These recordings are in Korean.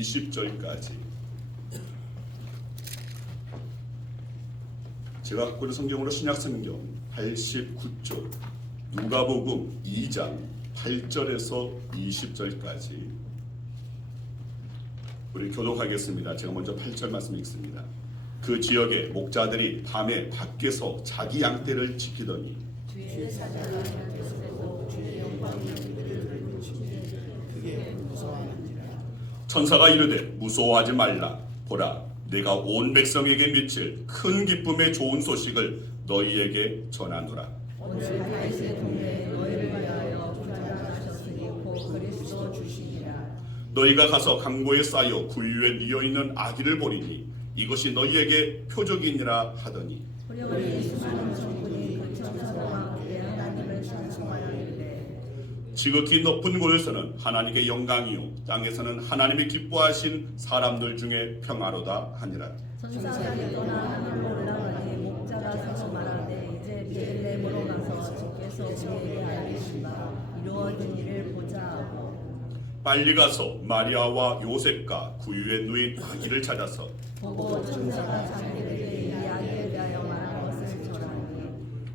20절까지 제가 갖고 있는 성경으로 신약성경 89쪽 누가복음 2장 8절에서 20절까지 우리 교독하겠습니다. 제가 먼저 8절 말씀 읽습니다. 그 지역의 목자들이 밤에 밖에서 자기 양떼를 지키더니 주의 사자가 곁에서 주의 영광이 그들을 들추니 크게 무서워하는지라. 천사가 이르되 무서워하지 말라. 보라, 내가 온 백성에게 미칠 큰 기쁨의 좋은 소식을 너희에게 전하노라. 오늘 다윗의 동네에 너희를 위하여 부자가 나셨으니 곧 그리스도 주시니라. 너희가 가서 강보에 쌓여 구유에 뉘어 있는 아기를 보리니 이것이 너희에게 표적이니라 하더니 호령을 수많은 성군이 그 천사와 함께 하나님을 찬송하여 이르되 지극히 높은 곳에서는 하나님께 영광이요 땅에서는 하나님이 기뻐하신 사람들 중에 평화로다 하니라. 천사들이 떠나 하늘로 올라가니 목자가 서서 말하되 이제 베들레헴으로 가서 주께서 우리에게 알리신 바 이루어진 일을 보자 하고 빨리 가서 마리아와 요셉과 구유에 누인 아기를 찾아서 보고 천사가 자기들에게 이 아이에 대하여 말한 것을 전하니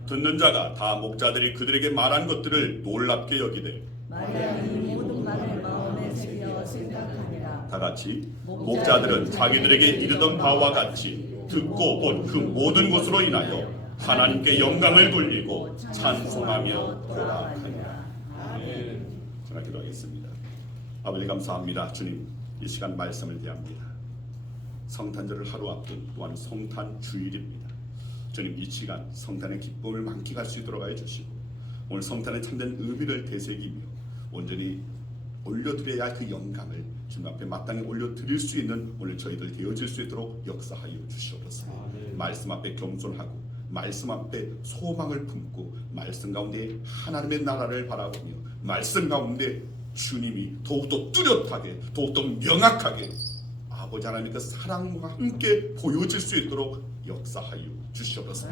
듣는 자가 다 목자들이 그들에게 말한 것들을 놀랍게 여기되 마리아는 이 모든 말을 마음에 새겨 생각하니라. 다 같이 목자들은 자기들에게 이르던 바와 같이 듣고 본 그 모든 것으로 인하여 하나님께 영광을 돌리고 찬송하며 돌아가니라. 아멘. 전화 기도하겠습니다. 아버지 감사합니다. 주님, 이 시간 말씀을 대합니다. 성탄절을 하루 앞둔 또한 성탄 주일입니다. 주님, 이 시간 성탄의 기쁨을 만끽할 수 있도록 하여 주시고 오늘 성탄의 참된 의미를 되새기며 온전히 올려드려야 할 그 영광을 주님 앞에 마땅히 올려드릴 수 있는 오늘 저희들 되어질 수 있도록 역사하여 주시옵소서. 말씀 앞에 겸손하고 말씀 앞에 소망을 품고 말씀 가운데 하나님의 나라를 바라보며 말씀 가운데 주님이 더욱더 뚜렷하게 더욱더 명확하게 아버지 하나님의 그 사랑과 함께 보여질 수 있도록 역사하여 주시옵소서.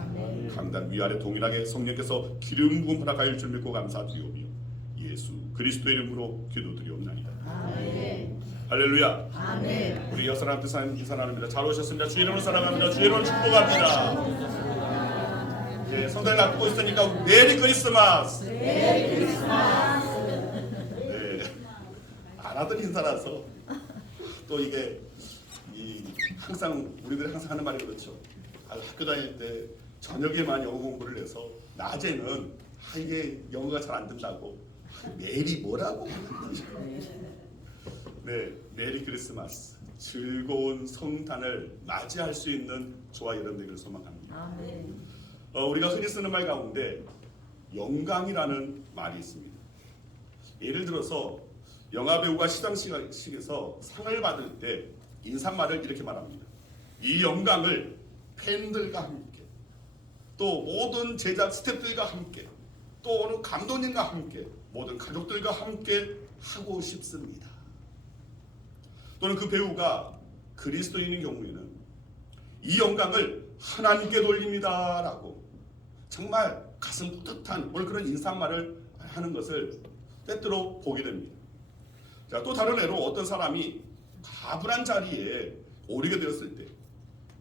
강단 위아래 동일하게 성령께서 기름 부음 허락하여 줄 믿고 감사드리오며 예수 그리스도의 이름으로 기도드리옵나이다. 아멘. 할렐루야. 아멘. 우리 여사람 뜻하는 인사 나눕니다. 잘 오셨습니다. 주의 이름으로 사랑합니다. 주의 이름으로 축복합니다. 예, 성탄을 앞두고 있으니까 메리 크리스마스. 메리 크리스마스. 네, 안 하던 인사라서 또 이게 항상 우리들이 항상 하는 말이 그렇죠. 학교 다닐 때 저녁에만 영어 공부를 해서 낮에는 이게 영어가 잘 안 된다고 메리 뭐라고? 네, 메리 크리스마스. 즐거운 성탄을 맞이할 수 있는 저와 여러분들을 소망합니다. 아멘. 우리가 흔히 쓰는 말 가운데 영광이라는 말이 있습니다. 예를 들어서 영화 배우가 시상식에서 상을 받을 때 인사말을 이렇게 말합니다. 이 영광을 팬들과 함께 또 모든 제작 스태프들과 함께 또 어느 감독님과 함께 모든 가족들과 함께 하고 싶습니다. 또는 그 배우가 그리스도인인 경우에는 이 영광을 하나님께 돌립니다 라고 정말 가슴 뿌듯한 오늘 그런 인사말을 하는 것을 때때로 보게 됩니다. 자, 또 다른 예로 어떤 사람이 가분한 자리에 오르게 되었을 때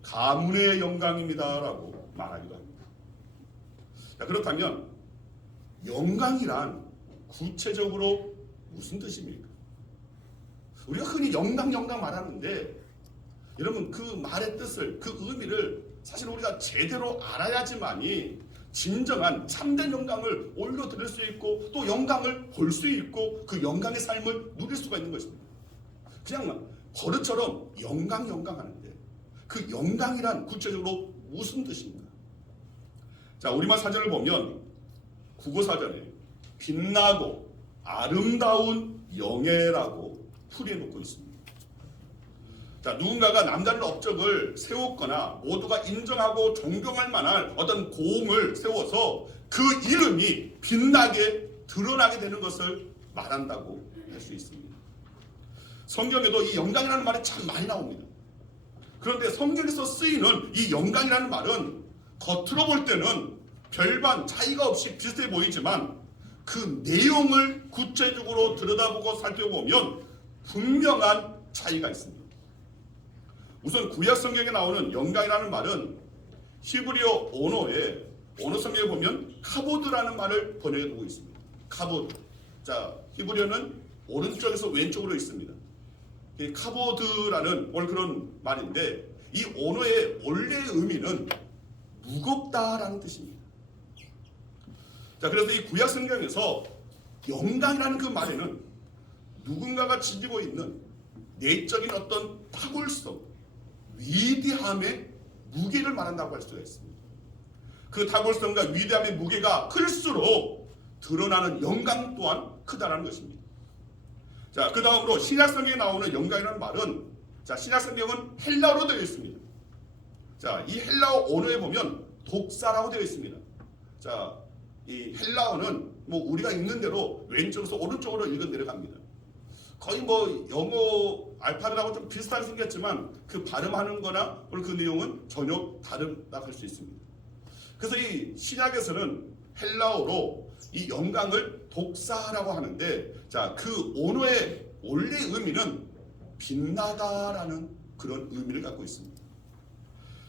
가문의 영광입니다 라고 말하기도 합니다. 자, 그렇다면 영광이란 구체적으로 무슨 뜻입니까? 우리가 흔히 영광 말하는데 여러분 그 말의 뜻을 그 의미를 사실 우리가 제대로 알아야지만이 진정한 참된 영광을 올려드릴 수 있고 또 영광을 볼 수 있고 그 영광의 삶을 누릴 수가 있는 것입니다. 그냥 버릇처럼 영광 하는데 그 영광이란 구체적으로 무슨 뜻입니까? 자, 우리말 사전을 보면 국어사전에 빛나고 아름다운 영예라고 풀이해놓고 있습니다. 자, 누군가가 남다른 업적을 세웠거나 모두가 인정하고 존경할 만한 어떤 고음을 세워서 그 이름이 빛나게 드러나게 되는 것을 말한다고 할 수 있습니다. 성경에도 이 영광이라는 말이 참 많이 나옵니다. 그런데 성경에서 쓰이는 이 영광이라는 말은 겉으로 볼 때는 별반 차이가 없이 비슷해 보이지만 그 내용을 구체적으로 들여다보고 살펴보면 분명한 차이가 있습니다. 우선 구약 성경에 나오는 영광이라는 말은 히브리어 언어 성경에 보면 카보드라는 말을 번역해 두고 있습니다. 카보드. 자, 히브리어는 오른쪽에서 왼쪽으로 있습니다. 이 카보드라는 오늘 그런 말인데 이 언어의 원래의 의미는 무겁다라는 뜻입니다. 자, 그래서 이 구약 성경에서 영광이라는 그 말에는 누군가가 지니고 있는 내적인 어떤 탁월성, 위대함의 무게를 말한다고 할 수가 있습니다. 그 탁월성과 위대함의 무게가 클수록 드러나는 영광 또한 크다라는 것입니다. 자, 그 다음으로 신약성경에 나오는 영광이라는 말은 자, 신약성경은 헬라어로 되어 있습니다. 자, 이 헬라어 언어에 보면 독사라고 되어 있습니다. 자, 이 헬라어는 뭐 우리가 읽는 대로 왼쪽에서 오른쪽으로 읽어 내려갑니다. 거의 뭐 영어 알파벳하고 좀 비슷하게 생겼지만 그 발음하는 거나 그 내용은 전혀 다르다고 할 수 있습니다. 그래서 이 신약에서는 헬라어로 이 영광을 독사라고 하는데 자, 그 언어의 원래 의미는 빛나다라는 그런 의미를 갖고 있습니다.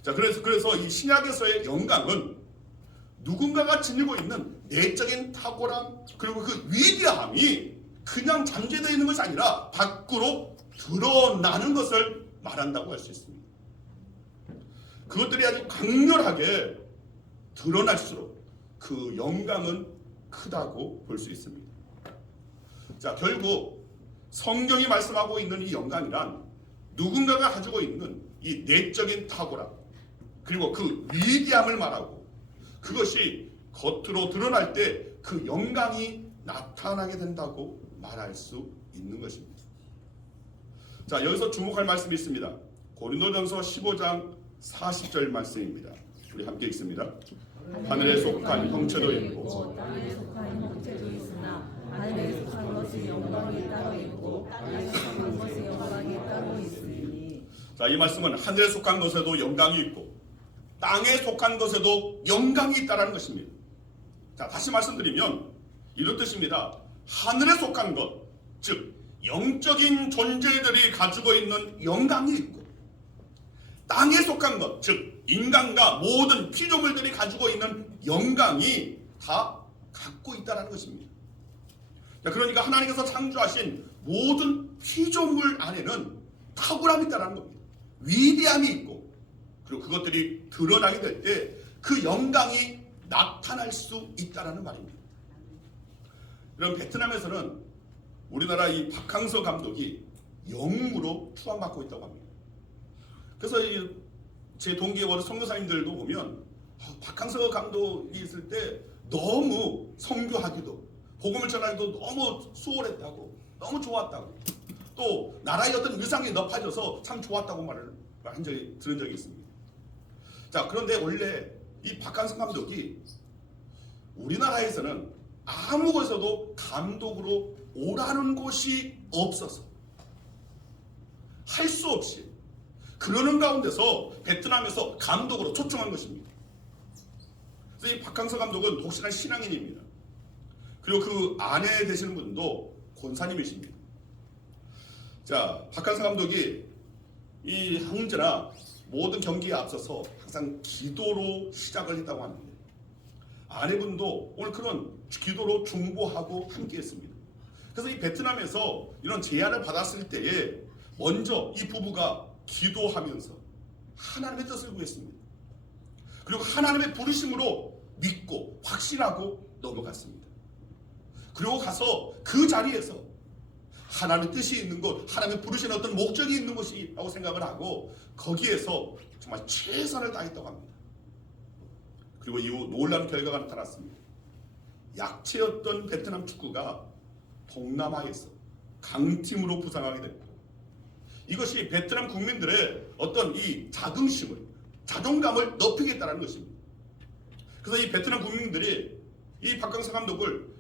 자, 그래서 이 신약에서의 영광은 누군가가 지니고 있는 내적인 탁월함 그리고 그 위대함이 그냥 잠재되어 있는 것이 아니라 밖으로 드러나는 것을 말한다고 할 수 있습니다. 그것들이 아주 강렬하게 드러날수록 그 영광은 크다고 볼 수 있습니다. 자, 결국 성경이 말씀하고 있는 이 영광이란 누군가가 가지고 있는 이 내적인 탁월함 그리고 그 위대함을 말하고 그것이 겉으로 드러날 때 그 영광이 나타나게 된다고 말할 수 있는 것입니다. 자, 여기서 주목할 말씀이 있습니다. 고린도전서 15장 40절 말씀입니다. 우리 함께 읽습니다. 하늘에 속한 형체도 있고 땅에 속한 형체도 있으나 하늘에 속한 것이 영광이 따로 있고 땅에 속한 것이 영광이 따로 있으니. 자, 이 말씀은 하늘에 속한 것에도 영광이 있고 땅에 속한 것에도 영광이 있다는 것입니다. 자, 다시 말씀드리면 이런 뜻입니다. 하늘에 속한 것, 즉 영적인 존재들이 가지고 있는 영광이 있고 땅에 속한 것, 즉 인간과 모든 피조물들이 가지고 있는 영광이 다 갖고 있다는 것입니다. 자, 그러니까 하나님께서 창조하신 모든 피조물 안에는 탁월함이 있다는 겁니다. 위대함이 있고 그리고 그것들이 드러나게 될 때 그 영광이 나타날 수 있다는 말입니다. 그럼 베트남에서는 우리나라 이 박항서 감독이 영웅으로 추앙받고 있다고 합니다. 그래서 제 동기의 선교사님들도 보면 박항서 감독이 있을 때 너무 선교하기도 복음을 전하기도 너무 수월했다고 너무 좋았다고 또 나라의 어떤 의상이 높아져서 참 좋았다고 말을 들은 적이 있습니다. 자, 그런데 원래 이 박항서 감독이 우리나라에서는 아무 곳에서도 감독으로 오라는 곳이 없어서 할 수 없이 그러는 가운데서 베트남에서 감독으로 초청한 것입니다. 그래서 이 박항서 감독은 독실한 신앙인입니다. 그리고 그 아내 되시는 분도 권사님이십니다. 자, 박항서 감독이 이 형제나 모든 경기에 앞서서 항상 기도로 시작을 했다고 합니다. 아내분도 오늘 그런 기도로 중보하고 함께 했습니다. 그래서 이 베트남에서 이런 제안을 받았을 때에 먼저 이 부부가 기도하면서 하나님의 뜻을 구했습니다. 그리고 하나님의 부르심으로 믿고 확신하고 넘어갔습니다. 그리고 가서 그 자리에서 하나님의 뜻이 있는 것, 하나님의 부르시는 어떤 목적이 있는 것이라고 생각을 하고 거기에서 정말 최선을 다했다고 합니다. 그리고 이후 놀라운 결과가 나타났습니다. 약체였던 베트남 축구가 동남아에서 강팀으로 부상하게 됐고 이것이 베트남 국민들의 어떤 이 자긍심을 자존감을 높이겠다는 것입니다. 그래서 이 베트남 국민들이 이 박항서 감독을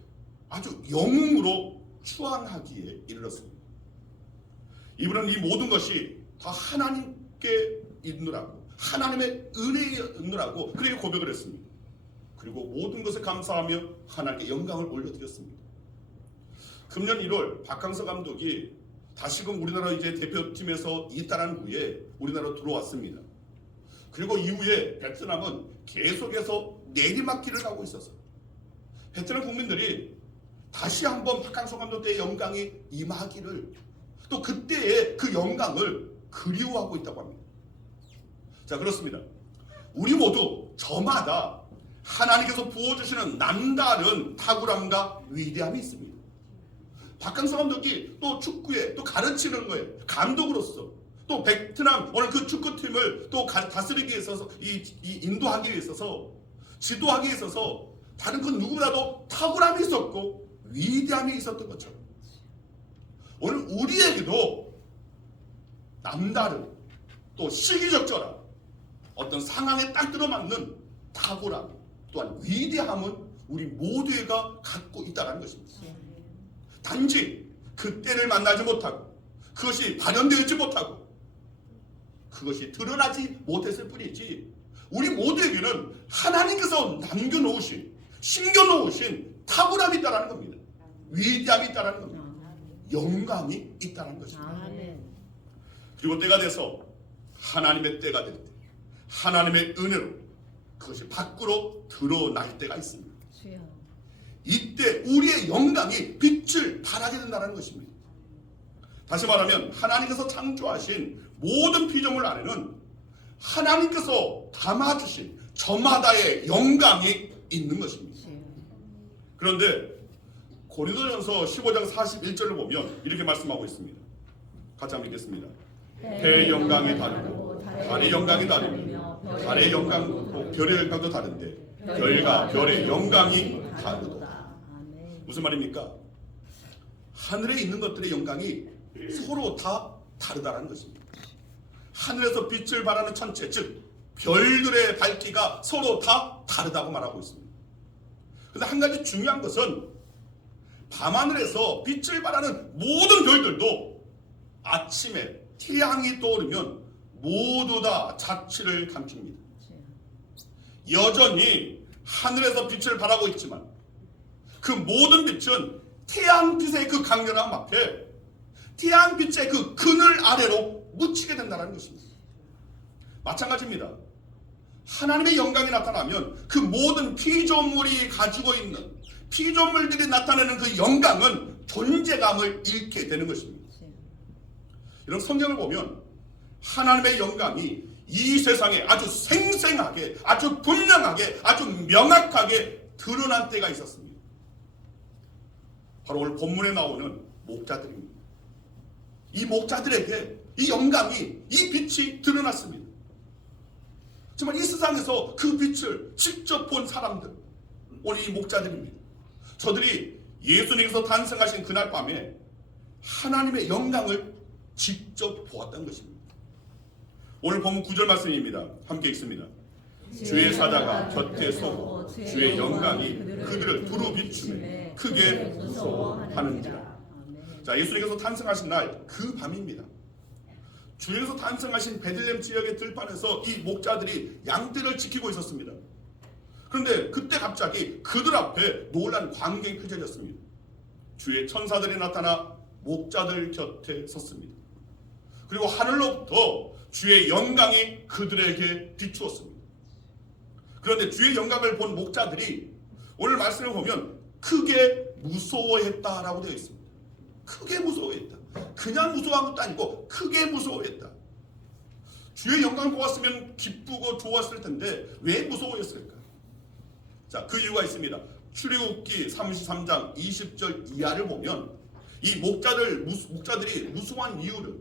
아주 영웅으로 추앙하기에 이르렀습니다. 이분은 이 모든 것이 다 하나님께 있느라고 하나님의 은혜에 있느라고 그렇게 고백을 했습니다. 그리고 모든 것을 감사하며 하나님께 영광을 올려드렸습니다. 금년 1월 박항서 감독이 다시금 우리나라 이제 대표팀에서 이탈한 후에 우리나라로 들어왔습니다. 그리고 이후에 베트남은 계속해서 내리막길을 가고 있어서 베트남 국민들이 다시 한번 박항서 감독 때의 영광이 임하기를, 또 그때의 그 영광을 그리워하고 있다고 합니다. 자, 그렇습니다. 우리 모두 저마다 하나님께서 부어주시는 남다른 탁월함과 위대함이 있습니다. 박항서 감독이 또 축구에 또 가르치는 거에 감독으로서, 또 베트남 오늘 그 축구팀을 또 다스리기 위해서 이 인도하기 위해 있어서, 지도하기 위해 있어서 다른 그 누구보다도 탁월함이 있었고 위대함이 있었던 것처럼 오늘 우리에게도 남다른 또 시기적절한 어떤 상황에 딱 들어맞는 탁월함 또한 위대함은 우리 모두가 갖고 있다는 것입니다. 단지 그때를 만나지 못하고 그것이 발현되지 못하고 그것이 드러나지 못했을 뿐이지, 우리 모두에게는 하나님께서 남겨놓으신, 심겨놓으신 탁월함이 있다는 겁니다. 위대함이 있다는 겁니다. 영광이 있다는 것입니다. 그리고 때가 돼서 하나님의 때가 될 때 하나님의 은혜로 그것이 밖으로 드러날 때가 있습니다. 이때 우리의 영광이 빛을 발하게 된다는 것입니다. 다시 말하면 하나님께서 창조하신 모든 피조물 안에는 하나님께서 담아주신 저마다의 영광이 있는 것입니다. 그런데 고린도전서 15장 41절을 보면 이렇게 말씀하고 있습니다. 같이 한번 읽겠습니다. 해의 영광이 다르고 달의 영광이 다르며 달의 영광도 별의 영광도 다른데 별과 별의 영광이 다르도다. 무슨 말입니까? 하늘에 있는 것들의 영광이 서로 다 다르다는 것입니다. 하늘에서 빛을 발하는 천체, 즉 별들의 밝기가 서로 다 다르다고 말하고 있습니다. 그런데 한 가지 중요한 것은 밤하늘에서 빛을 발하는 모든 별들도 아침에 태양이 떠오르면 모두 다 자취를 감춥니다. 여전히 하늘에서 빛을 발하고 있지만 그 모든 빛은 태양빛의 그 강렬함 앞에 태양빛의 그 그늘 아래로 묻히게 된다는 것입니다. 마찬가지입니다. 하나님의 영광이 나타나면 그 모든 피조물이 가지고 있는, 피조물들이 나타내는 그 영광은 존재감을 잃게 되는 것입니다. 이런 성경을 보면 하나님의 영광이 이 세상에 아주 생생하게, 아주 분명하게, 아주 명확하게 드러난 때가 있었습니다. 바로 오늘 본문에 나오는 목자들입니다. 이 목자들에게 이 영광이, 이 빛이 드러났습니다. 정말 이 세상에서 그 빛을 직접 본 사람들, 오늘 이 목자들입니다. 저들이 예수님께서 탄생하신 그날 밤에 하나님의 영광을 직접 보았다는 것입니다. 오늘 본문 9절 말씀입니다. 함께 읽습니다. 주의 사자가 곁에 서고 주의 영광이 그들을 두루 비추매 크게 무서워하는지라. 자, 예수님께서 탄생하신 날 그 밤입니다. 주님께서 탄생하신 베들레헴 지역의 들판에서 이 목자들이 양떼를 지키고 있었습니다. 그런데 그때 갑자기 그들 앞에 놀란 광경이 펼쳐졌습니다. 주의 천사들이 나타나 목자들 곁에 섰습니다. 그리고 하늘로부터 주의 영광이 그들에게 비추었습니다. 그런데 주의 영광을 본 목자들이 오늘 말씀을 보면 크게 무서워했다라고 되어 있습니다. 크게 무서워했다. 그냥 무서워한 것도 아니고 크게 무서워했다. 주의 영광을 보았으면 기쁘고 좋았을 텐데 왜 무서워했을까? 자, 그 이유가 있습니다. 출애굽기 33장 20절 이하를 보면 이 목자들이 무서워한 이유를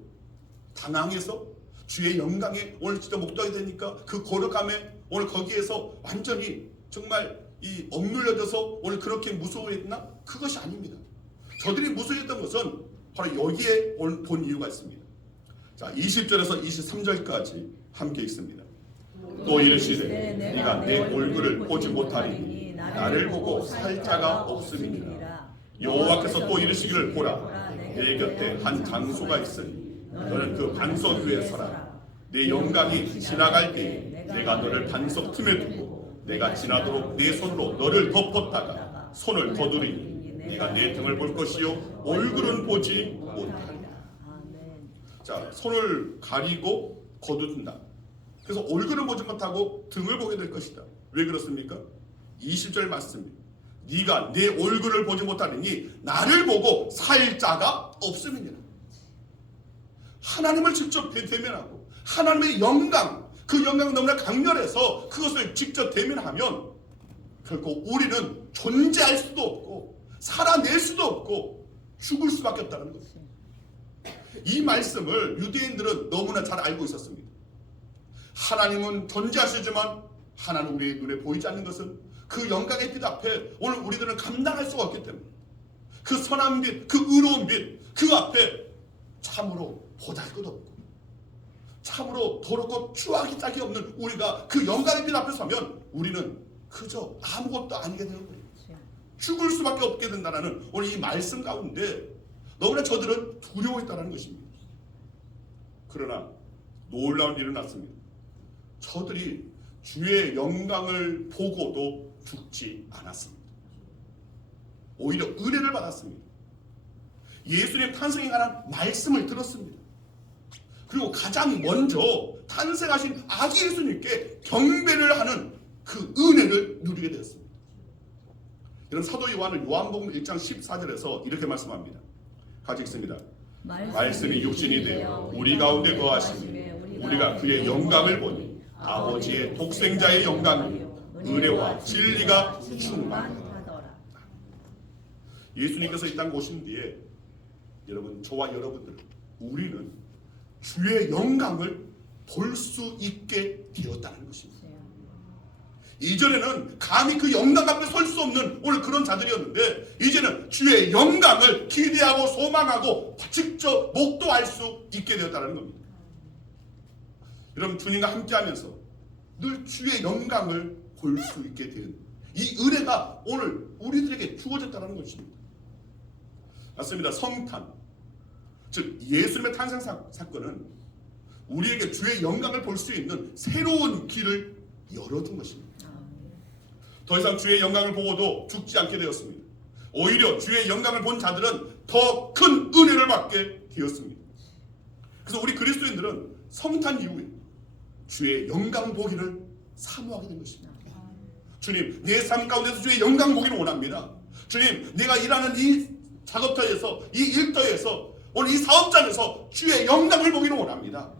당황해서 주의 영광에 오늘 진짜 목도하게 되니까 그 거룩함에 오늘 거기에서 완전히 정말 이 억눌려져서 오늘 그렇게 무서워했나? 그것이 아닙니다. 저들이 무서워했던 것은 바로 여기에 본 이유가 있습니다. 자, 20절에서 23절까지 함께 읽습니다. 또 이르시되 네가 내 얼굴을 보지 못하리니 나를 보고 살 자가 없음이니라. 여호와께서 또 이르시기를 보라, 내 곁에 한 장소가 있으니 너는 그 반석 위에 서라. 내 영광이 지나갈 때에 내가 너를 반석 틈에 두고 내가 지나도록 내 손으로 너를 덮었다가 손을 거두리니 네가 내 등을 볼 것이요 얼굴은 보지 못하리라. 자, 손을 가리고 거두둔다. 그래서 얼굴을 보지 못하고 등을 보게 될 것이다. 왜 그렇습니까? 20절 말씀입니다. 네가 내 얼굴을 보지 못하느니 나를 보고 살 자가 없음이니라. 하나님을 직접 대면하고 하나님의 영광, 그 영광은 너무나 강렬해서 그것을 직접 대면하면 결코 우리는 존재할 수도 없고 살아낼 수도 없고 죽을 수밖에 없다는 것입니다. 이 말씀을 유대인들은 너무나 잘 알고 있었습니다. 하나님은 존재하시지만 하나님 우리의 눈에 보이지 않는 것은 그 영광의 빛 앞에 오늘 우리들은 감당할 수가 없기 때문에 그 선한 빛, 그 의로운 빛, 그 앞에 참으로 보잘것없고 참으로 더럽고 추하기 짝이 없는 우리가 그 영광의 빛 앞에 서면 우리는 그저 아무것도 아니게 되는 거예요. 죽을 수밖에 없게 된다는 오늘 이 말씀 가운데 너무나 저들은 두려워했다는 것입니다. 그러나 놀라운 일은 났습니다. 저들이 주의 영광을 보고도 죽지 않았습니다. 오히려 은혜를 받았습니다. 예수님 탄생에 관한 말씀을 들었습니다. 그리고 가장 먼저 탄생하신 아기 예수님께 경배를 하는 그 은혜를 누리게 되었습니다. 이런 사도 요한은 요한복음 1장 14절에서 이렇게 말씀합니다. 같이 읽습니다. 말씀이 육신이 되어 우리 가운데 거하시니 우리가 그의 영광을 보니 아버지의 독생자의 영광이요 은혜와 진리가 충만하더라. 예수님께서 이 땅 오신 뒤에 여러분, 저와 여러분들 우리는 주의 영광을 볼 수 있게 되었다는 것입니다. 이전에는 감히 그 영광 앞에 설 수 없는 오늘 그런 자들이었는데 이제는 주의 영광을 기대하고 소망하고 직접 목도할 수 있게 되었다는 겁니다. 여러분, 주님과 함께하면서 늘 주의 영광을 볼 수 있게 된 이 은혜가 오늘 우리들에게 주어졌다는 것입니다. 맞습니다. 성탄, 즉 예수님의 탄생 사건은 우리에게 주의 영광을 볼 수 있는 새로운 길을 열어준 것입니다. 더 이상 주의 영광을 보고도 죽지 않게 되었습니다. 오히려 주의 영광을 본 자들은 더 큰 은혜를 받게 되었습니다. 그래서 우리 그리스도인들은 성탄 이후에 주의 영광 보기를 사모하게 된 것입니다. 주님, 내 삶 가운데서 주의 영광 보기를 원합니다. 주님, 내가 일하는 이 작업터에서, 이 일터에서, 오늘 이 사업장에서 주의 영광을 보기를 원합니다.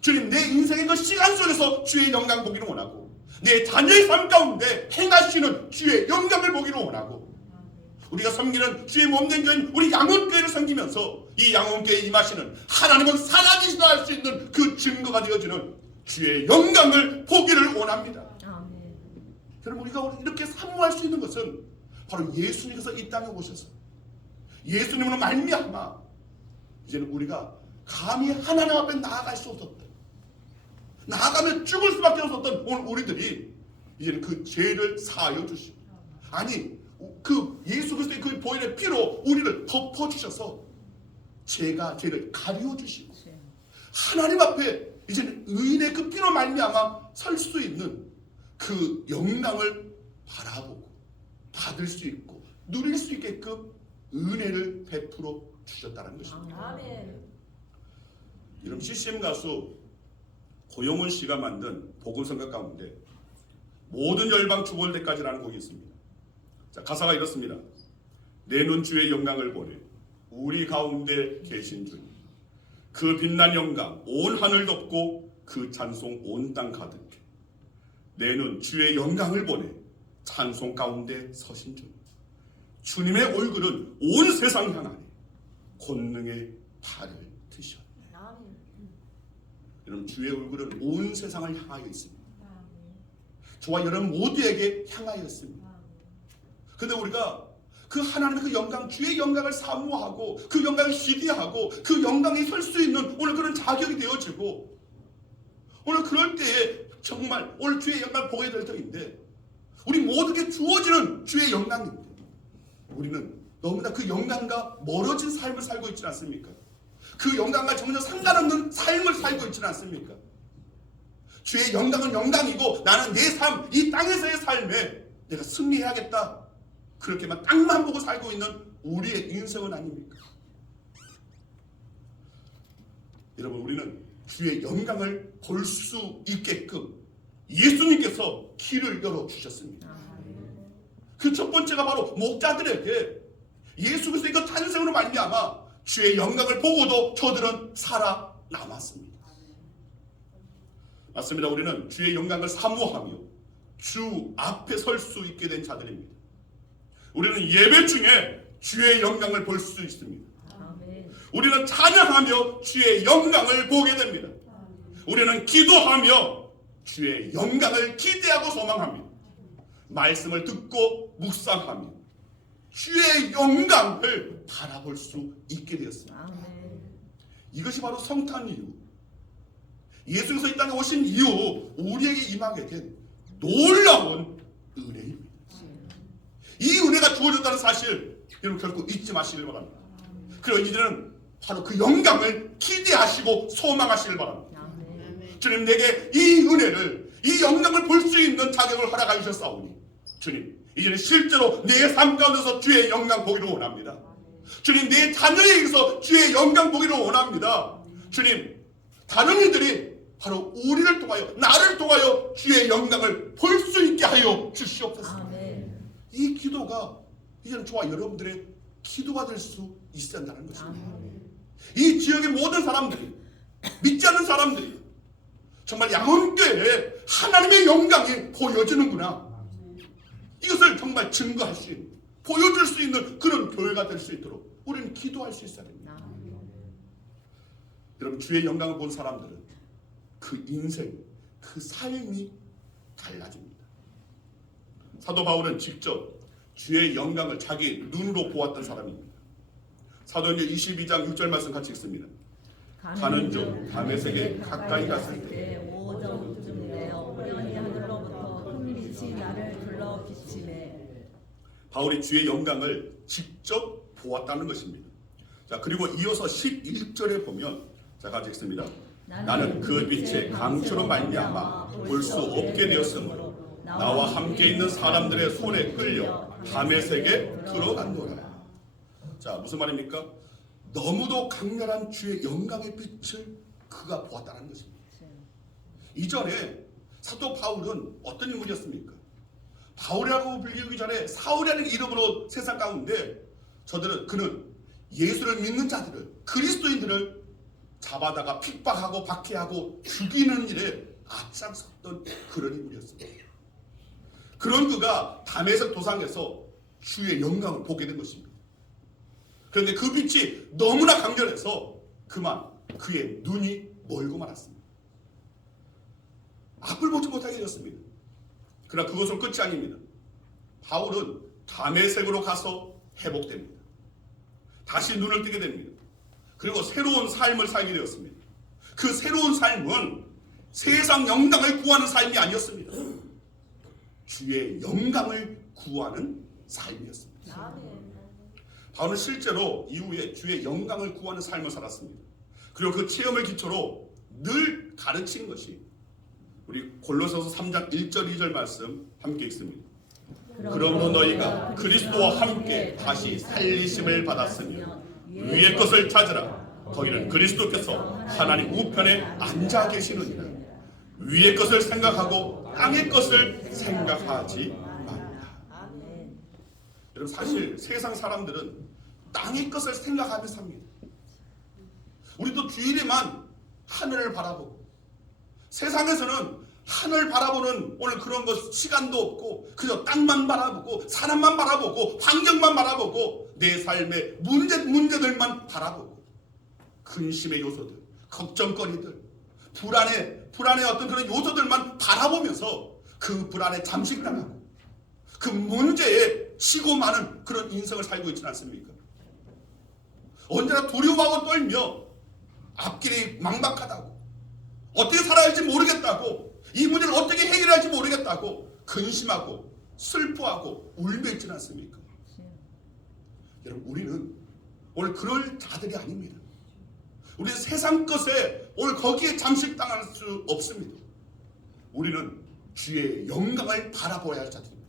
주님, 내 인생의 그 시간 속에서 주의 영광 보기를 원하고 내 자녀의 삶 가운데 행하시는 주의 영광을 보기를 원하고 우리가 섬기는 주의 몸된 교인 우리 양원교회를 섬기면서 이 양원교회에 임하시는 하나님은 살아계시다 할 수 있는 그 증거가 되어지는 주의 영광을 보기를 원합니다. 여러분, 우리가 오늘 이렇게 사모할 수 있는 것은 바로 예수님께서 이 땅에 오셔서 예수님으로 말미암아 이제는 우리가 감히 하나님 앞에 나아갈 수 없었던, 나아가면 죽을 수밖에 없었던 오늘 우리들이 이제는 그 죄를 사하여 주시고, 아니 그 예수 그리스도의 그 보혈의 피로 우리를 덮어주셔서 죄를 가리워 주시고 하나님 앞에 이제는 의인의 그 피로 말미암아 설 수 있는 그 영광을 바라보고 받을 수 있고 누릴 수 있게끔 은혜를 베풀어 주셨다는 것입니다. 아멘. 이런 CCM 가수 고용훈 씨가 만든 복음성가 가운데 모든 열방 주볼 때까지라는 곡이 있습니다. 자, 가사가 이렇습니다. 내 눈 주의 영광을 보내 우리 가운데 계신 주님, 그 빛난 영광 온 하늘 덮고 그 찬송 온 땅 가득해. 내 눈 주의 영광을 보내 찬송 가운데 서신 주님, 주님의 얼굴은 온 세상 향하네 권능의 팔을 드셨네. 아멘. 여러분, 주의 얼굴은 온 세상을 향하여 있습니다. 저와 여러분 모두에게 향하여 있습니다. 근데 우리가 그 하나님의 그 영광, 주의 영광을 사모하고 그 영광을 기대하고 그 영광에 설 수 있는 오늘 그런 자격이 되어지고 오늘 그럴 때에 정말 오늘 주의 영광을 보게 될 터인데 우리 모두에게 주어지는 주의 영광인데 우리는 너무나 그 영광과 멀어진 삶을 살고 있지 않습니까? 그 영광과 전혀 상관없는 삶을 살고 있지 않습니까? 주의 영광은 영광이고 나는 내 삶, 이 땅에서의 삶에 내가 승리해야겠다, 그렇게만 땅만 보고 살고 있는 우리의 인생은 아닙니까? 여러분, 우리는 주의 영광을 볼 수 있게끔 예수님께서 길을 열어주셨습니다. 그 첫 번째가 바로 목자들에게 예수 그리스도의 그 탄생으로 말미암아 주의 영광을 보고도 저들은 살아남았습니다. 맞습니다. 우리는 주의 영광을 사모하며 주 앞에 설 수 있게 된 자들입니다. 우리는 예배 중에 주의 영광을 볼 수 있습니다. 우리는 찬양하며 주의 영광을 보게 됩니다. 우리는 기도하며 주의 영광을 기대하고 소망합니다. 말씀을 듣고 묵상하며 주의 영광을 바라볼 수 있게 되었습니다. 이것이 바로 성탄 이후, 예수께서 이 땅에 오신 이후 우리에게 임하게 된 놀라운 은혜입니다. 이 은혜가 주어졌다는 사실 여러분 결코 잊지 마시길 바랍니다. 그리고 이제는 바로 그 영광을 기대하시고 소망하시길 바랍니다. 주님, 내게 이 은혜를, 이 영광을 볼 수 있는 자격을 허락하여 주셨사오니 주님, 이제는 실제로 내 삶 가운데서 주의 영광 보기를 원합니다. 주님, 내 자녀에게서 주의 영광 보기를 원합니다. 주님, 다른 이들이 바로 우리를 통하여, 나를 통하여 주의 영광을 볼 수 있게 하여 주시옵소서. 이 기도가 이제는 저와 여러분들의 기도가 될 수 있어야 한다는 것입니다. 이 지역의 모든 사람들이, 믿지 않는 사람들이 정말 양원교회에 하나님의 영광이 보여지는구나, 이것을 정말 증거할 수 있는, 보여줄 수 있는 그런 교회가 될 수 있도록 우리는 기도할 수 있어야 됩니다. 여러분, 주의 영광을 본 사람들은 그 인생, 그 삶이 달라집니다. 사도 바울은 직접 주의 영광을 자기 눈으로 보았던 사람입니다. 사도행전 22장 6절 말씀 같이 읽습니다. 가는 중 다메섹에 가까이 갔을 때 오정쯤 되어 우연히 하늘로부터 큰 빛이 나를 둘러 비치매. 바울이 주의 영광을 직접 보았다는 것입니다. 자, 그리고 이어서 11절에 보면, 자, 같이 읽습니다. 나는 그 빛의 강추로 말미암아 볼 수 없게 되었으므로 나와 함께 있는 사람들의 손에 끌려 다메섹에 들어갔노라. 자, 무슨 말입니까? 너무도 강렬한 주의 영광의 빛을 그가 보았다는 것입니다. 이전에 사도 바울은 어떤 인물이었습니까? 바울이라고 불리기 전에 사울이라는 이름으로 세상 가운데 그는 예수를 믿는 자들을, 그리스도인들을 잡아다가 핍박하고 박해하고 죽이는 일에 앞장섰던 그런 인물이었습니다. 그런 그가 다메섹 도상에서 주의 영광을 보게 된 것입니다. 그런데 그 빛이 너무나 강렬해서 그만 그의 눈이 멀고 말았습니다. 앞을 보지 못하게 되었습니다. 그러나 그것은 끝이 아닙니다. 바울은 다메섹으로 가서 회복됩니다. 다시 눈을 뜨게 됩니다. 그리고 새로운 삶을 살게 되었습니다. 그 새로운 삶은 세상 영광을 구하는 삶이 아니었습니다. 주의 영광을 구하는 삶이었습니다. 바울은 실제로 이후에 주의 영광을 구하는 삶을 살았습니다. 그리고 그 체험을 기초로 늘 가르치는 것이 우리 골로새서 3장 1절 2절 말씀 함께 읽습니다. 그러므로 너희가 그리스도와 함께 다시 살리심을 받았으며 위의 것을 찾으라. 거기는 그리스도께서 하나님 우편에 앉아 계시느니라. 위의 것을 생각하고 땅의 것을 생각하지 말라. 여러분, 사실 세상 사람들은 땅의 것을 생각하며 삽니다. 우리도 주일에만 하늘을 바라보고, 세상에서는 하늘 바라보는 오늘 그런 것 시간도 없고 그저 땅만 바라보고 사람만 바라보고 환경만 바라보고 내 삶의 문제들만 바라보고 근심의 요소들, 걱정거리들, 불안의 어떤 그런 요소들만 바라보면서 그 불안에 잠식당하고 그 문제에 쉬고 마는 그런 인생을 살고 있지는 않습니까? 언제나 두려워하고 떨며 앞길이 막막하다고, 어떻게 살아야 할지 모르겠다고, 이 문제를 어떻게 해결해야 할지 모르겠다고 근심하고 슬퍼하고 울며 있지는 않습니까? 여러분, 우리는 오늘 그럴 자들이 아닙니다. 우리는 세상 것에 오늘 거기에 잠식당할 수 없습니다. 우리는 주의 영광을 바라보아야 할 자들입니다.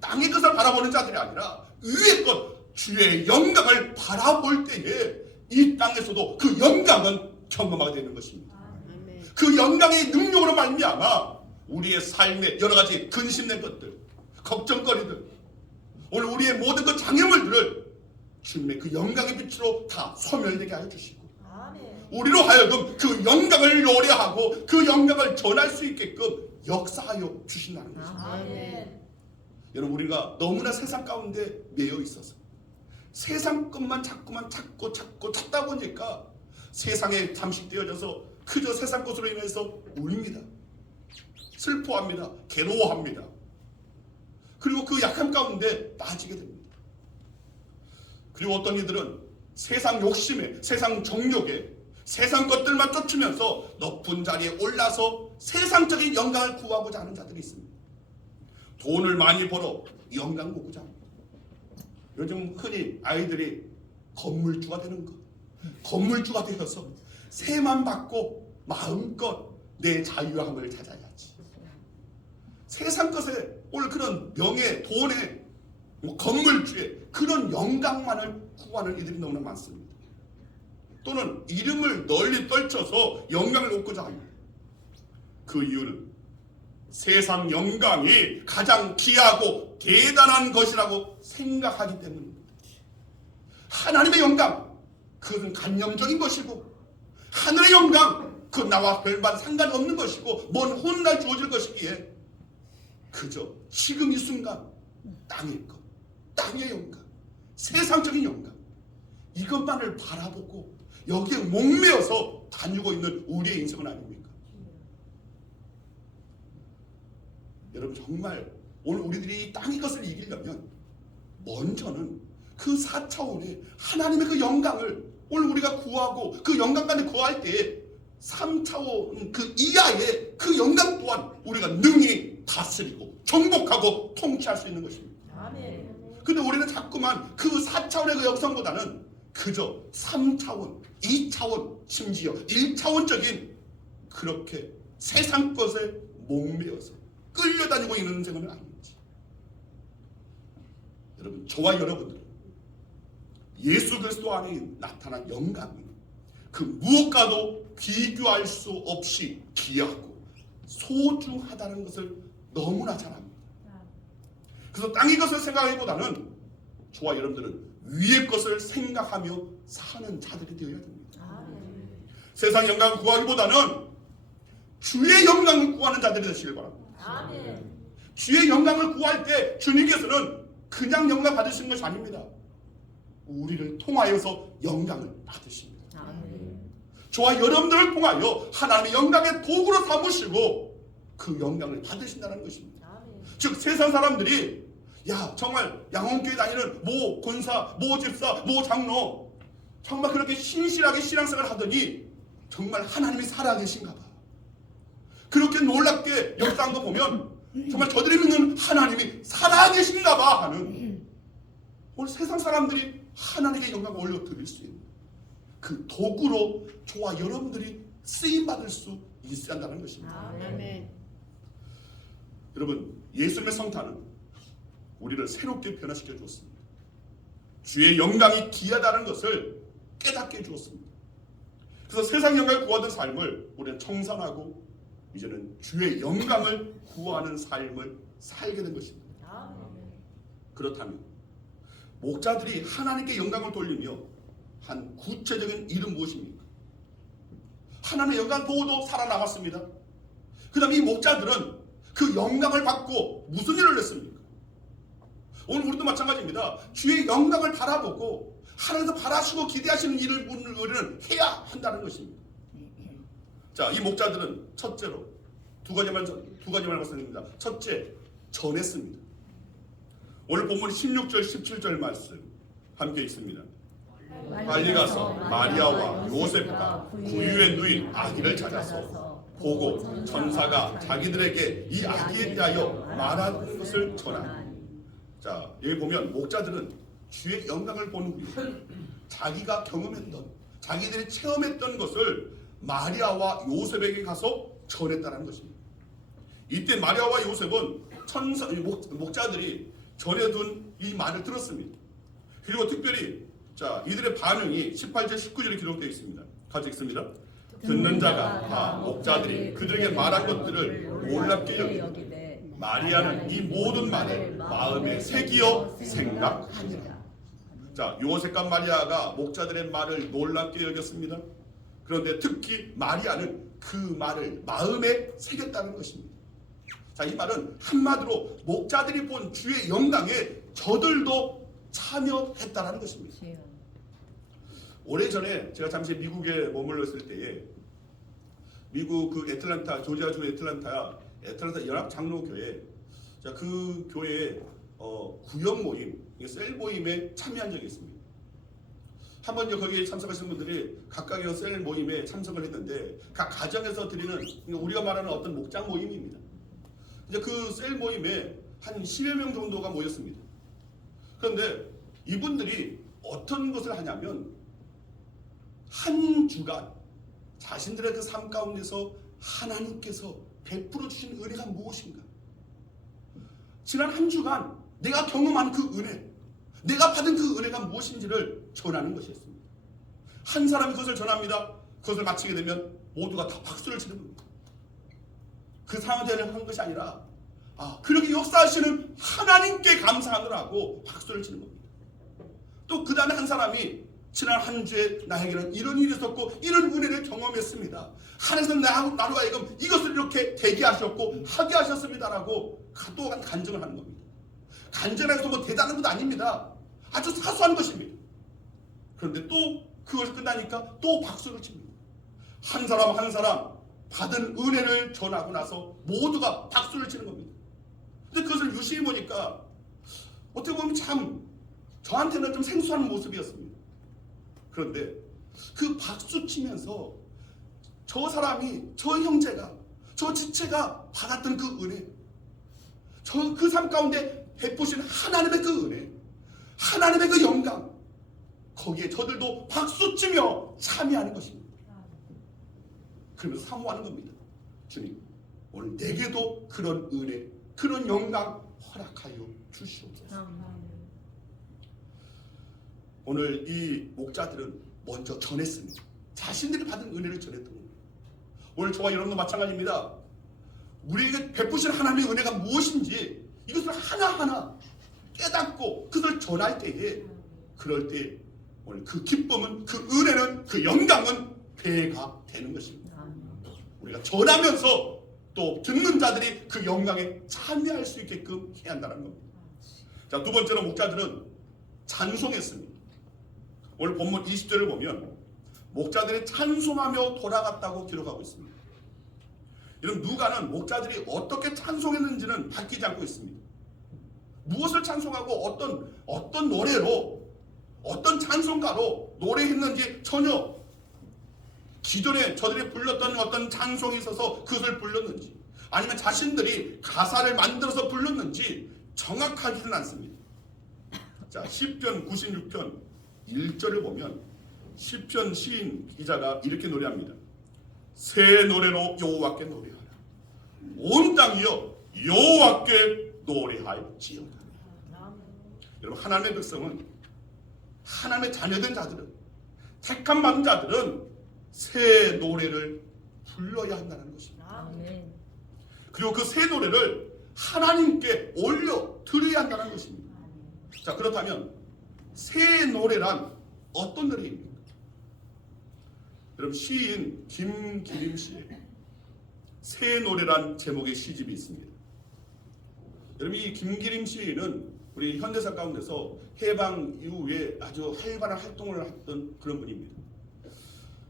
땅의 것을 바라보는 자들이 아니라 위의 것, 주의 영광을 바라볼 때에 이 땅에서도 그 영광은 경험하게 되는 것입니다. 아멘. 그 영광의 능력으로 말미암아 우리의 삶에 여러 가지 근심된 것들, 걱정거리들, 오늘 우리의 모든 그 장애물들을 주님의 그 영광의 빛으로 다 소멸되게 하여 주시고 아멘. 우리로 하여금 그 영광을 노래하고 그 영광을 전할 수 있게끔 역사하여 주신다는 것입니다. 아멘. 여러분, 우리가 너무나 세상 가운데 매여 있어서 세상 것만 자꾸만 찾고 찾다 보니까 세상에 잠식되어져서 그저 세상 것으로 인해서 울립니다. 슬퍼합니다. 괴로워합니다. 그리고 그 약함 가운데 빠지게 됩니다. 그리고 어떤 이들은 세상 욕심에, 세상 정욕에, 세상 것들만 쫓으면서 높은 자리에 올라서 세상적인 영광을 구하고자 하는 자들이 있습니다. 돈을 많이 벌어 영광 보고자 합니다. 요즘 흔히 아이들이 건물주가 되는 것, 건물주가 되어서 세만 받고 마음껏 내 자유함을 찾아야지. 세상 것에 오늘 그런 명예, 돈에, 건물주에 그런 영광만을 구하는 이들이 너무나 많습니다. 또는 이름을 널리 떨쳐서 영광을 얻고자 합니다. 그 이유는 세상 영광이 가장 귀하고 대단한 것이라고 생각하기 때문입니다. 하나님의 영광, 그것은 간념적인 것이고 하늘의 영광, 그 나와 별반 상관없는 것이고 먼 훗날 주어질 것이기에 그저 지금 이 순간 땅의 것, 땅의 영광, 세상적인 영광, 이것만을 바라보고 여기에 목매어서 다니고 있는 우리의 인생은 아닙니까? 여러분, 정말 오늘 우리들이 이 땅의 것을 이기려면 먼저는 그 4차원의 하나님의 그 영광을 오늘 우리가 구하고 그 영광까지 구할 때에 3차원 그 이하의 그 영광 또한 우리가 능히 다스리고 정복하고 통치할 수 있는 것입니다. 아멘. 근데 우리는 자꾸만 그 4차원의 그 영성보다는 그저 3차원, 2차원, 심지어 1차원적인 그렇게 세상 것에 목매어서 끌려다니고 있는 인생은 아닌지. 여러분, 저와 여러분들은 예수 그리스도 안에 나타난 영광은 그 무엇과도 비교할 수 없이 귀하고 소중하다는 것을 너무나 잘 압니다. 그래서 땅의 것을 생각하기보다는 저와 여러분들은 위의 것을 생각하며 사는 자들이 되어야 됩니다. 아멘. 세상 영광을 구하기보다는 주의 영광을 구하는 자들이 되시길 바랍니다. 아멘. 주의 영광을 구할 때 주님께서는 그냥 영광 받으시는 것이 아닙니다. 우리를 통하여서 영광을 받으십니다. 아멘. 저와 여러분들을 통하여 하나님의 영광의 도구로 삼으시고 그 영광을 받으신다는 것입니다. 아멘. 즉 세상 사람들이 야, 정말 양원교회 다니는 모 권사, 모 집사, 모 장로 정말 그렇게 신실하게 신앙생활을 하더니 정말 하나님이 살아계신가 봐. 그렇게 놀랍게 역사한 거 보면 정말 저들이 믿는 하나님이 살아계신가 봐 하는, 오늘 세상 사람들이 하나님의 영광을 올려드릴 수 있는 그 도구로 저와 여러분들이 쓰임받을 수 있어야 한다는 것입니다. 아멘. 여러분, 예수님의 성탄은 우리를 새롭게 변화시켜 주었습니다. 주의 영광이 귀하다는 것을 깨닫게 해주었습니다. 그래서 세상 영광을 구하던 삶을 우리는 청산하고 이제는 주의 영광을 구하는 삶을 살게 된 것입니다. 아멘. 그렇다면 목자들이 하나님께 영광을 돌리며 한 구체적인 일은 무엇입니까? 하나님의 영광 보고도 살아남았습니다. 그 다음에 이 목자들은 그 영광을 받고 무슨 일을 했습니까? 오늘 우리도 마찬가지입니다. 주의 영광을 바라보고 하나님께서 바라시고 기대하시는 일을 우리는 해야 한다는 것입니다. 자, 이 목자들은 첫째로 두 가지만 말씀드립니다. 첫째, 전했습니다. 오늘 본문 16절 17절 말씀 함께 있습니다. 빨리 가서 마리아와 요셉과 구유에 누인 아기를 찾아서 보고 천사가 자기들에게 이 아기에 대하여 말하는 것을 전하니. 자, 여기 보면 목자들은 주의 영광을 본 후에 자기가 경험했던, 자기들이 체험했던 것을 마리아와 요셉에게 가서 전했다는 것입니다. 이때 마리아와 요셉은 목자들이 전해둔 이 말을 들었습니다. 그리고 특별히 자, 이들의 반응이 18절 19절에 기록되어 있습니다. 같이 읽습니다. 듣는 자가 다 목자들이 그들에게 말한 것들을 놀랍게 여기되 마리아는 이 모든 말을 마음에 새기어 생각하니라. 자, 요셉과 마리아가 목자들의 말을 놀랍게 여겼습니다. 그런데 특히 마리아는 그 말을 마음에 새겼다는 것입니다. 자, 이 말은 한마디로 목자들이 본 주의 영광에 저들도 참여했다는 것입니다. 오래전에 제가 잠시 미국에 머물렀을 때에 미국 그 애틀란타, 조지아주 애틀란타 연합장로교회, 자, 그 교회에 구역 모임, 셀 모임에 참여한 적이 있습니다. 한번 거기에 참석하신 분들이 각각의 셀 모임에 참석을 했는데 각 가정에서 드리는 우리가 말하는 어떤 목장 모임입니다. 이제 그 셀 모임에 한 10여 명 정도가 모였습니다. 그런데 이분들이 어떤 것을 하냐면 한 주간 자신들의 그 삶 가운데서 하나님께서 베풀어 주신 은혜가 무엇인가? 지난 한 주간 내가 경험한 그 은혜, 내가 받은 그 은혜가 무엇인지를 전하는 것이었습니다. 한 사람이 그것을 전합니다. 그것을 마치게 되면 모두가 다 박수를 치는 겁니다. 그 상황에 한 것이 아니라 그렇게 역사하시는 하나님께 감사하느라고 박수를 치는 겁니다. 또 그 다음에 한 사람이 지난 한 주에 나에게는 이런 일이 있었고 이런 은혜를 경험했습니다. 하나님께서 나로 하여금 이것을 이렇게 되게 하셨고 하게 하셨습니다라고 또한 간증을 하는 겁니다. 간증해서 뭐 대단한 것도 아닙니다. 아주 사소한 것입니다. 그런데 또 그것이 끝나니까 또 박수를 칩니다. 한 사람 한 사람 받은 은혜를 전하고 나서 모두가 박수를 치는 겁니다. 근데 그것을 유심히 보니까 어떻게 보면 참 저한테는 좀 생소한 모습이었습니다. 그런데 그 박수 치면서 저 사람이, 저 형제가, 저 지체가 받았던 그 은혜, 그 삶 가운데 베푸신 하나님의 그 은혜, 하나님의 그 영광, 거기에 저들도 박수치며 참여하는 것입니다. 그러면서 사모하는 겁니다. 주님, 오늘 내게도 그런 은혜, 그런 영광 허락하여 주시옵소서. 오늘 이 목자들은 먼저 전했습니다. 자신들이 받은 은혜를 전했던 겁니다. 오늘 저와 여러분도 마찬가지입니다. 우리에게 베푸신 하나님의 은혜가 무엇인지 이것을 하나하나 깨닫고 그것을 전할 때에, 그럴 때 오늘 그 기쁨은, 그 은혜는, 그 영광은 배가 되는 것입니다. 우리가 전하면서 또 듣는 자들이 그 영광에 참여할 수 있게끔 해야 한다는 겁니다. 자, 두 번째로 목자들은 찬송했습니다. 오늘 본문 20절을 보면 목자들이 찬송하며 돌아갔다고 기록하고 있습니다. 이런 누가는 목자들이 어떻게 찬송했는지는 밝히지 않고 있습니다. 무엇을 찬송하고 어떤 노래로, 어떤 찬송가로 노래했는지 전혀, 기존에 저들이 불렀던 어떤 찬송이 있어서 그것을 불렀는지, 아니면 자신들이 가사를 만들어서 불렀는지 정확하지는 않습니다. 자, 시편 96편 1절을 보면 시편 시인 기자가 이렇게 노래합니다. 새 노래로 여호와께 노래하라. 온 땅이여 여호와께 노래할지어다. 여러분, 하나님의 백성은, 하나님의 자녀된 자들은, 택함 받은 자들은 새 노래를 불러야 한다는 것입니다. 그리고 그 새 노래를 하나님께 올려 드려야 한다는 것입니다. 자, 그렇다면 새 노래란 어떤 노래입니까? 여러분, 시인 김기림 씨의 새 노래란 제목의 시집이 있습니다. 여러분, 이 김기림 시인은 우리 현대사 가운데서 해방 이후에 아주 활발한 활동을 했던 그런 분입니다.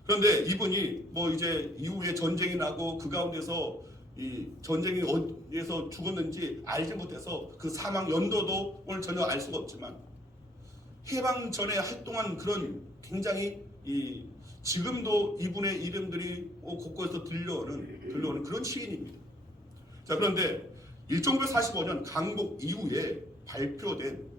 그런데 이분이 뭐 이제 이후에 전쟁이 나고 그 가운데서 이 전쟁이 어디에서 죽었는지 알지 못해서 그 사망 연도도 오늘 전혀 알 수가 없지만, 해방 전에 활동한 그런 굉장히 지금도 이분의 이름들이 곳곳에서 들려오는 그런 시인입니다. 자, 그런데 1945년 강복 이후에 발표된,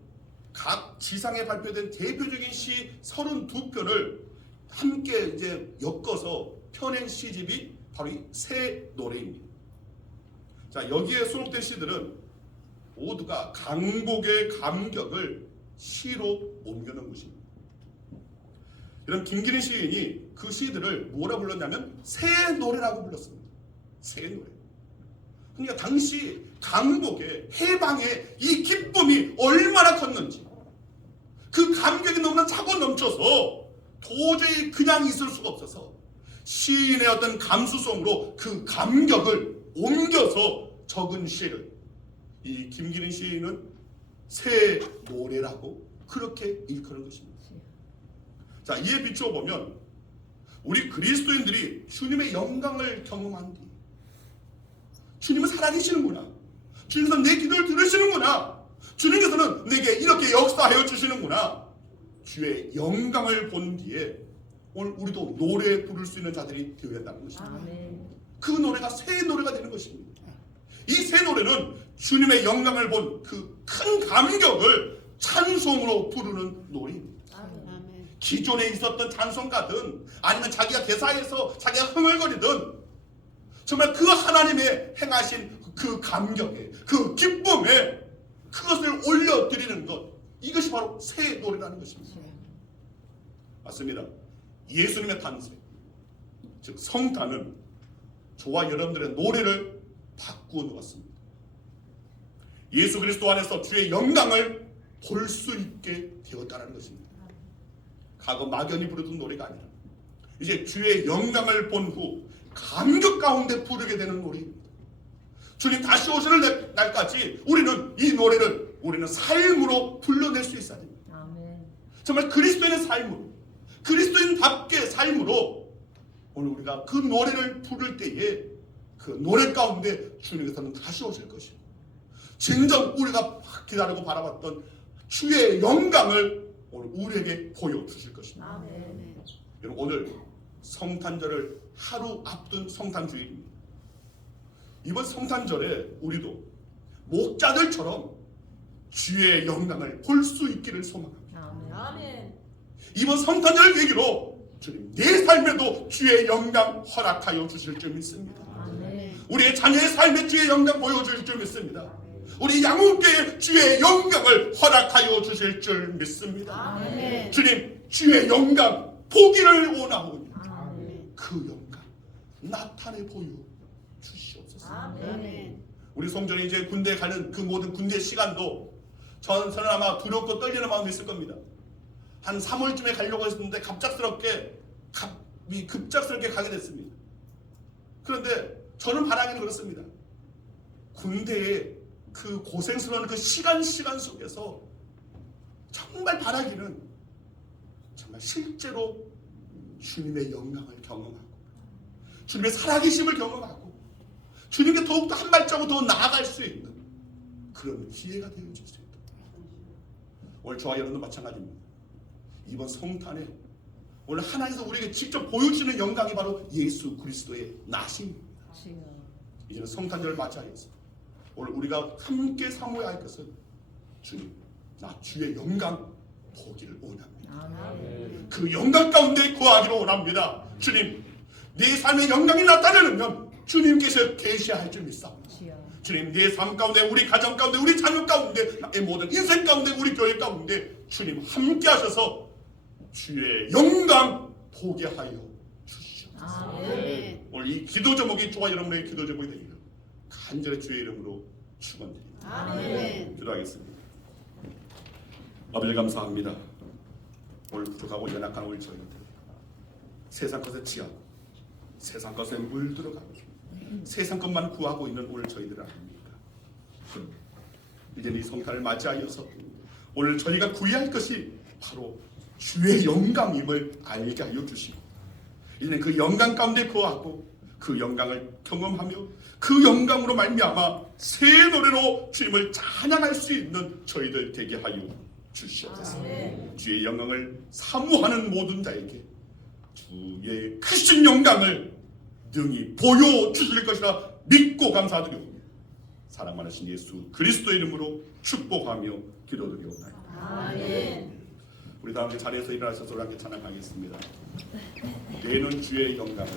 각 지상에 발표된 대표적인 시 32편을 함께 이제 엮어서 펴낸 시집이 바로 이 새 노래입니다. 자, 여기에 수록된 시들은 모두가 강복의 감격을 시로 옮겨놓은 것입니다. 이런 김기린 시인이 그 시들을 뭐라 불렀냐면 새 노래라고 불렀습니다. 새 노래. 그러니까 당시 강복의 해방의 이 기쁨이 얼마나 컸는지, 그 감격이 너무나 차고 넘쳐서 도저히 그냥 있을 수가 없어서 시인의 어떤 감수성으로 그 감격을 옮겨서 적은 시를 이 김기린 시인은 새 노래라고 그렇게 일컫는 것입니다. 자, 이에 비추어 보면 우리 그리스도인들이 주님의 영광을 경험한 뒤, 주님은 살아계시는구나, 주님께서 내 기도를 들으시는구나, 주님께서는 내게 이렇게 역사하여 주시는구나, 주의 영광을 본 뒤에 오늘 우리도 노래 부를 수 있는 자들이 되어야 한다는 것입니다. 아멘. 그 노래가 새 노래가 되는 것입니다. 이 새 노래는 주님의 영광을 본 그 큰 감격을 찬송으로 부르는 노래입니다. 아멘. 기존에 있었던 찬송가든 아니면 자기가 대사에서 자기가 흥얼거리든 정말 그 하나님의 행하신 그 감격에, 그 기쁨에 그것을 올려드리는 것, 이것이 바로 새 노래라는 것입니다. 맞습니다. 예수님의 탄생, 즉 성탄은 저와 여러분들의 노래를 바꾸어 놓았습니다. 예수 그리스도 안에서 주의 영광을 볼 수 있게 되었다는 것입니다. 과거 막연히 부르던 노래가 아니라 이제 주의 영광을 본 후 감격 가운데 부르게 되는 노래입니다. 주님 다시 오시는 날까지 우리는 이 노래를 우리는 삶으로 불러낼 수 있어야 됩니다. 아멘. 정말 그리스도인의 삶으로, 그리스도인답게 삶으로 오늘 우리가 그 노래를 부를 때에 그 노래 가운데 주님께서는 다시 오실 것입니다. 진정 우리가 기다리고 바라봤던 주의 영광을 오늘 우리에게 보여주실 것입니다. 아멘. 여러분, 오늘 성탄절을 하루 앞둔 성탄주일입니다. 이번 성탄절에 우리도 목자들처럼 주의 영광을 볼 수 있기를 소망합니다. 아멘. 아멘. 이번 성탄절을 계기로 주님 내 삶에도 주의 영광 허락하여 주실 줄 믿습니다. 아멘. 우리의 자녀의 삶에 주의 영광 보여주실 줄 믿습니다. 우리 양훈교회 주의 영광을 허락하여 주실 줄 믿습니다. 아멘. 주님 주의 영광 보기를 원하오니 아멘. 그 영광 나타내 보여 주시옵소서. 아멘. 우리 성전이 이제 군대에 가는 그 모든 군대 시간도 저는 아마 두렵고 떨리는 마음이 있을 겁니다. 한 3월쯤에 가려고 했었는데 급작스럽게 가게 됐습니다. 그런데 저는 바라기는 그렇습니다. 군대의 그 고생스러운 그 시간 속에서 정말 바라기는 정말 실제로 주님의 영광을 경험하고 주님의 살아계심을 경험하고 주님께 더욱더 한 발자국 더 나아갈 수 있는 그런 기회가 되어질 수 있다. 오늘 저와 여러분도 마찬가지입니다. 이번 성탄에 오늘 하나님께서 우리에게 직접 보여주시는 영광이 바로 예수 그리스도의 나심입니다. 주여. 이제는 성탄절을 맞이하여서 오늘 우리가 함께 사모해야 할 것은 주님, 나 주의 영광 보기를 원합니다. 아멘. 그 영광 가운데 거하기를 원합니다. 주님, 내 삶의 영광이 나타나려면 주님께서 계셔야 줄 믿습니다. 주여. 주님, 내 삶 가운데, 우리 가정 가운데, 우리 자녀 가운데, 나의 모든 인생 가운데, 우리 교회 가운데 주님 함께 하셔서 주의 영광 보게 하여 주시옵소서. 아멘. 오늘 이 기도 제목이 저와 여러분의 기도 제목이 되기를 간절히 주의 이름으로 축원드립니다. 아멘. 기도하겠습니다. 아버지 감사합니다. 오늘 부족하고 연약한 우리 저희들, 세상 것에 취하고 세상 것에 물들어가고 세상 것만 구하고 있는 오늘 저희들 아닙니까? 이제 이 성탄을 맞이하여서 오늘 저희가 구해야 할 것이 바로 주의 영광임을 알게 하여 주시고 이제는 그 영광 가운데 거하고 그 영광을 경험하며 그 영광으로 말미암아 새 노래로 주님을 찬양할 수 있는 저희들 되게 하여 주시옵소서. 주의 영광을 사모하는 모든 자에게 주의 크신 영광을 능히 보여주실 것이라 믿고 감사드리오며 사랑 많으신 예수 그리스도의 이름으로 축복하며 기도드리옵나이다. 아멘. 우리 다 함께 자리에서 일어나셔서 함께 찬양하겠습니다. 내는 주의 영광을